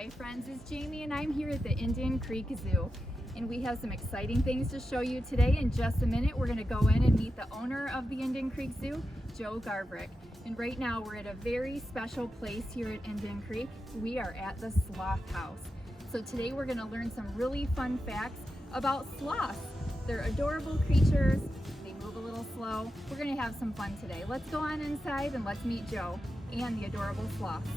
Hi friends, it's Jamie and I'm here at the Indian Creek Zoo. And we have some exciting things to show you today. In just a minute, we're gonna go in and meet the owner of the Indian Creek Zoo, Joe Garbrick. And right now we're at a very special place here at Indian Creek. We are at the Sloth House. So today we're gonna learn some really fun facts about sloths. They're adorable creatures. They move a little slow. We're gonna have some fun today. Let's go on inside and let's meet Joe and the adorable sloths.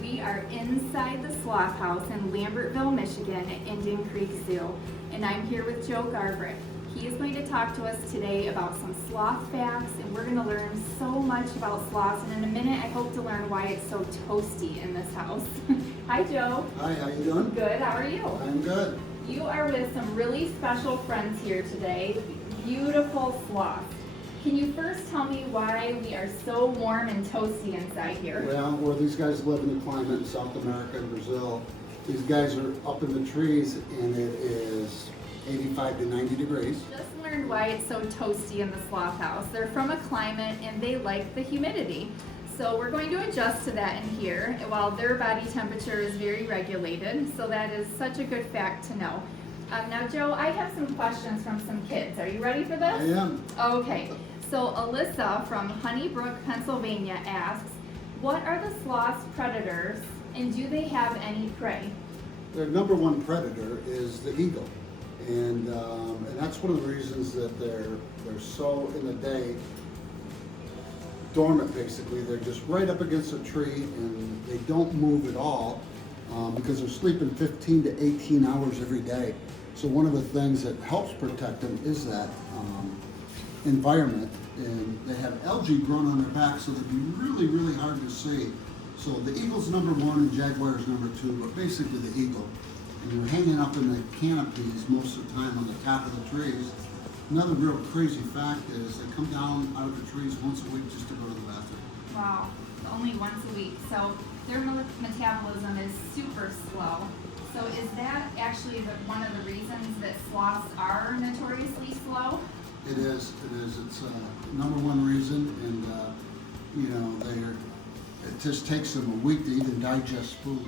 We are inside the Sloth House in Lambertville, Michigan at Indian Creek Zoo, and I'm here with Joe Garbrick. He is going to talk to us today about some sloth facts, and we're going to learn so much about sloths, and in a minute I hope to learn why it's so toasty in this house. Hi Joe. Hi, how you doing? Good, how are you? I'm good. You are with some really special friends here today, beautiful sloths. Can you first tell me why we are so warm and toasty inside here? Well, these guys live in the climate in South America and Brazil. These guys are up in the trees and it is 85 to 90 degrees. Just learned why it's so toasty in the Sloth House. They're from a climate and they like the humidity. So we're going to adjust to that in here while their body temperature is very regulated. So that is such a good fact to know. Now Joe, I have some questions from some kids. Are you ready for this? I am. Okay. So Alyssa from Honeybrook, Pennsylvania asks, what are the sloth's predators and do they have any prey? Their number one predator is the eagle. And that's one of the reasons that they're so in the day dormant basically. They're just right up against a tree and they don't move at all because they're sleeping 15 to 18 hours every day. So one of the things that helps protect them is that environment, and they have algae grown on their back so they'd be really, really hard to see. So the eagle's number one and jaguar's number two, but basically the eagle. And you're hanging up in the canopies most of the time on the top of the trees. Another real crazy fact is they come down out of the trees once a week just to go to the bathroom. Wow, only once a week. So their metabolism is super slow. So is that actually one of the reasons that sloths are notoriously slow? It is. It's number one reason, and it just takes them a week to even digest foods.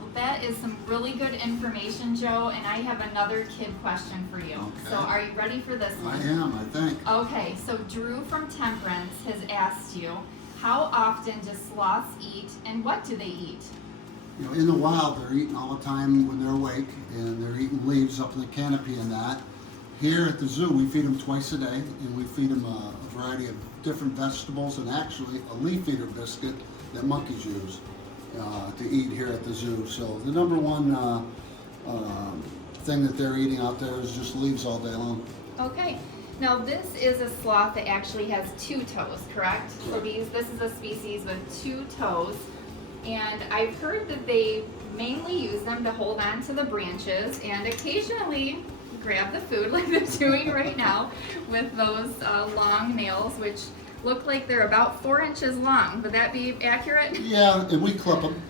Well, that is some really good information, Joe, and I have another kid question for you. Okay. So are you ready for this one? I am, I think. Okay, so Drew from Temperance has asked you, how often do sloths eat and what do they eat? You know, in the wild, they're eating all the time when they're awake, and they're eating leaves up in the canopy and that. Here at the zoo, we feed them twice a day, and we feed them a variety of different vegetables and actually a leaf eater biscuit that monkeys use to eat here at the zoo. So the number one thing that they're eating out there is just leaves all day long. Okay. Now this is a sloth that actually has two toes, correct? So this is a species with two toes. And I've heard that they mainly use them to hold on to the branches and occasionally grab the food like they're doing right now with those long nails, which look like they're about 4 inches long. Would that be accurate? Yeah, and we clip them.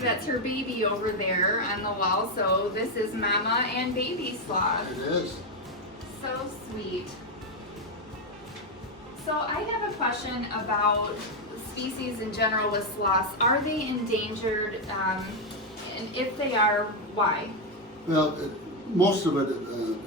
That's her baby over there on the wall. So this is mama and baby sloth. It is. So sweet. So I have a question about species in general with sloths. Are they endangered? And if they are, why? Well, most of it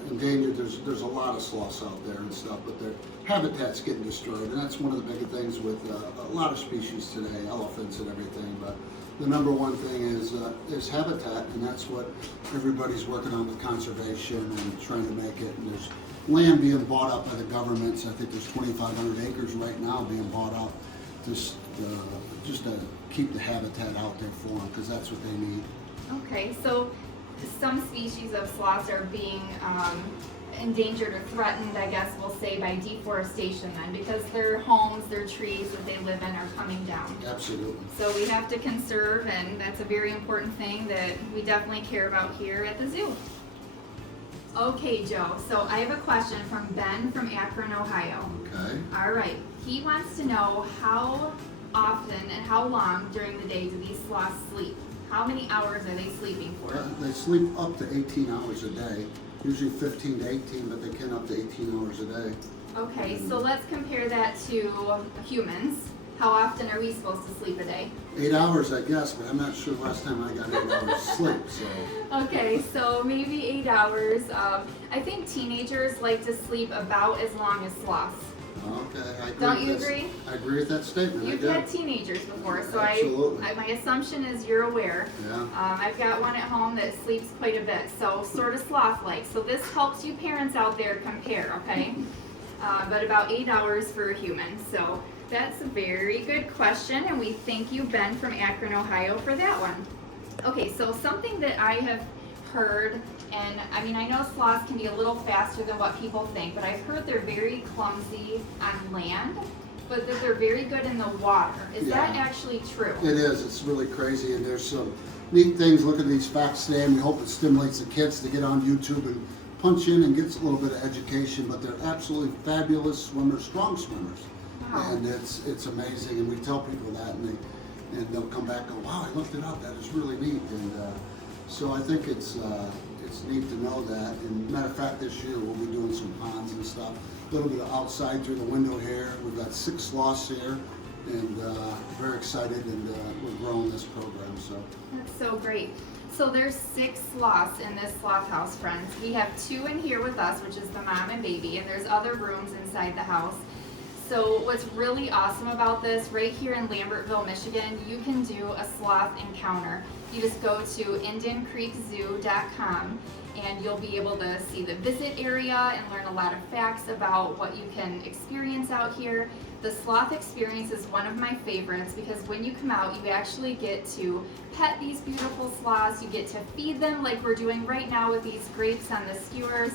endangered. There's a lot of sloths out there and stuff, but their habitat's getting destroyed, and that's one of the big things with a lot of species today, elephants and everything. But the number one thing is habitat, and that's what everybody's working on with conservation and trying to make it. And there's land being bought up by the governments. I think there's 2,500 acres right now being bought up just to keep the habitat out there for them, because that's what they need. Okay, so some species of sloths are being endangered or threatened, I guess we'll say, by deforestation then, because their homes, their trees that they live in are coming down. Absolutely. So we have to conserve, and that's a very important thing that we definitely care about here at the zoo. Okay, Joe, so I have a question from Ben from Akron, Ohio. Okay. All right, he wants to know how often and how long during the day do these sloths sleep? How many hours are they sleeping for? They sleep up to 18 hours a day, usually 15 to 18, but they can up to 18 hours a day. Okay, so let's compare that to humans. How often are we supposed to sleep a day? 8 hours, I guess, but I'm not sure last time I got 8 hours sleep, so. Okay, so maybe 8 hours. I think teenagers like to sleep about as long as sloths. Okay, I agree. Don't you with this. agree? I agree with that statement. You've I do. had teenagers before, so Absolutely. my assumption is you're aware. Yeah. I've got one at home that sleeps quite a bit, so sort of sloth-like. So this helps you parents out there compare, okay? But about 8 hours for a human. So that's a very good question, and we thank you, Ben from Akron, Ohio, for that one. Okay, so something that I have heard, and I mean, I know sloths can be a little faster than what people think, but I've heard they're very clumsy on land, but that they're very good in the water. Is that Yeah. actually true? It is. It's really crazy, and there's some neat things. Look at these facts today, and we hope it stimulates the kids to get on YouTube and punch in and get a little bit of education. But they're absolutely fabulous swimmers, strong swimmers, Wow. and it's amazing. And we tell people that, and they'll come back and go, "Wow, I looked it up. That is really neat." And so I think it's neat to know that. And matter of fact, this year we'll be doing some ponds and stuff. A little bit of outside through the window here. We've got 6 sloths here, and very excited, and we're growing this program. So That's so great. So there's 6 sloths in this sloth house, friends. We have 2 in here with us, which is the mom and baby, and there's other rooms inside the house. So what's really awesome about this, right here in Lambertville, Michigan, you can do a sloth encounter. You just go to IndianCreekZoo.com and you'll be able to see the visit area and learn a lot of facts about what you can experience out here. The sloth experience is one of my favorites because when you come out, you actually get to pet these beautiful sloths. You get to feed them like we're doing right now with these grapes on the skewers.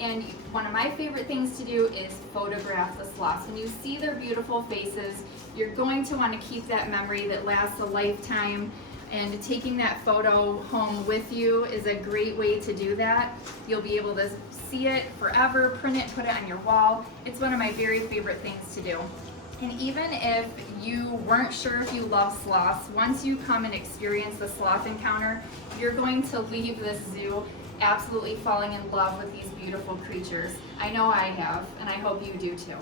And one of my favorite things to do is photograph the sloths. When you see their beautiful faces, you're going to want to keep that memory that lasts a lifetime. And taking that photo home with you is a great way to do that. You'll be able to see it forever, print it, put it on your wall. It's one of my very favorite things to do. And even if you weren't sure if you love sloths, once you come and experience the sloth encounter, you're going to leave this zoo absolutely falling in love with these beautiful creatures. I know I have, and I hope you do too.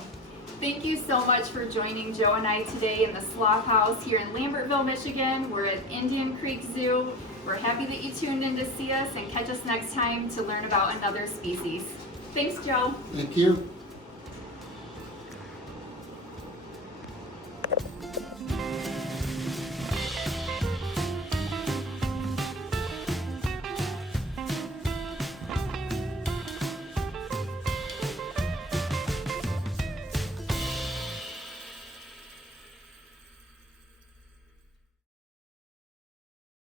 Thank you so much for joining Joe and I today in the Sloth House here in Lambertville, Michigan. We're at Indian Creek Zoo. We're happy that you tuned in to see us, and catch us next time to learn about another species. Thanks, Joe. thank you.